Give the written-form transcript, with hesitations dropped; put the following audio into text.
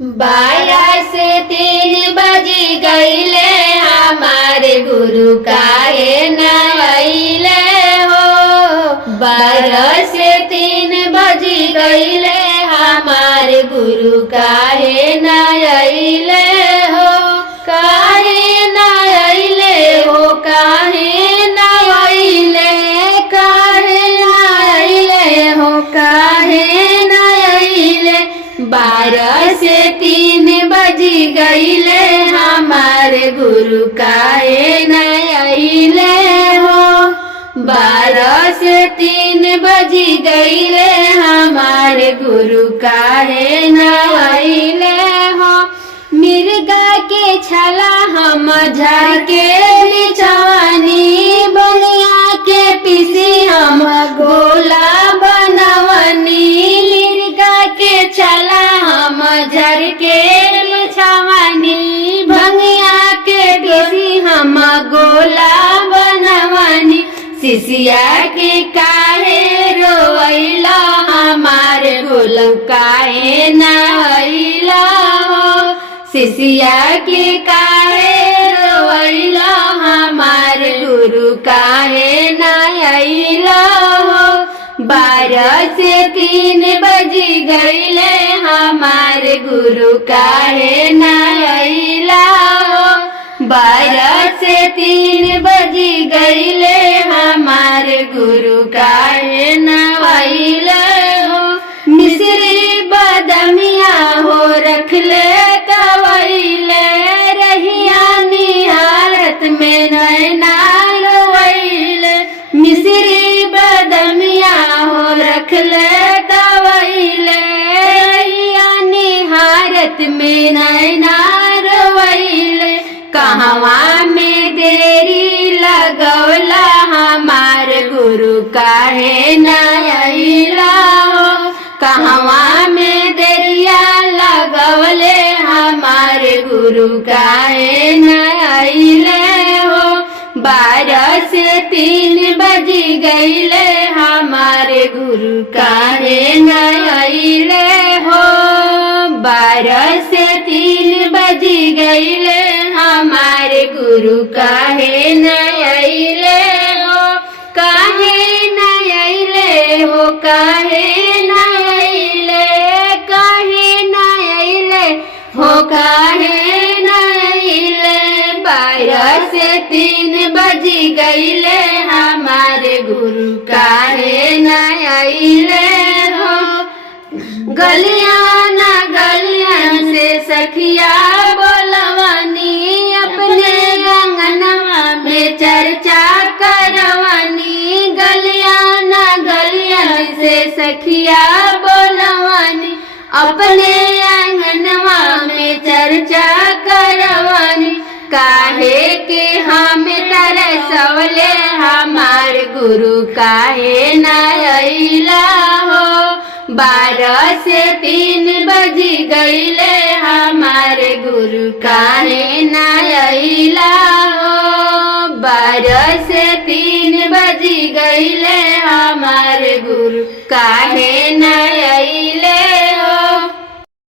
12 से 3 बजी गईले हमारे गुरु काहे न आइले हो। 12 से 3 बजी गईले हमारे गुरु काहे न आइले हो। काहे न आइले हो, काहे न आइले, काहे न आइले हो, काहे न आइले। 12 से 3 बजी गईले हमारे गुरु काहे न आइले हो। 12 से 3 बजी गईले हमारे गुरु काहे न आइले हो। मिर्गा के छला हम झर के बिछवानी, बनिया के पीसी हम गोला बनवनी। मिर्गा के छला हम झर के बिछवानी, बनिया के पीसी हम गोला बनवनी। सिसिया के काहे रोइला हमारे गुरु काहे न आइला हो। सिसिया के काहे रोइला हमारे गुरु काहे न आइला हो। 12 से 3 बजी गईले हमारे गुरु काहे न आइला हो। 12 से 3 बजी गईले हमारे गुरु काहे न आइला हो। मिश्री बदमिया हो रखले कवैले, रहिया निहारत में नैना रोइले। मिश्री बदमिया हो रखले कवैले, रहिया निहारत में नैना रोइले। कहवा में देरी लगौला हमारे गुरु काहे न आइला हो। कहवा में देरिया लगवले हमारे गुरु काहे न आइले हो। 12 से 3 बजी गईले हमारे गुरु काहे न आइले हो। 12 से 3 बजी गईले हमारे गुरु काहे न आइले हो। काहे न आइले हो, काहे न आइले, काहे न आइले हो, काहे न आइले। 12 से 3 बजी गईले हमारे गुरु काहे न आइले हो। गलियां न गलियां से सखिया बोलवानी, अपने आंगनवा में चर्चा करवानी। गलियां न गलियां से सखिया बोलवानी, अपने आंगनवा में चर्चा करवानी। काहे के हम तरसवले हमारे गुरु काहे न आइला हो। 12 से 3 बजी गईले हमारे गुरु काहे न आइला हो। 12 से 3 बजी गईले हमारे गुरु काहे न आइले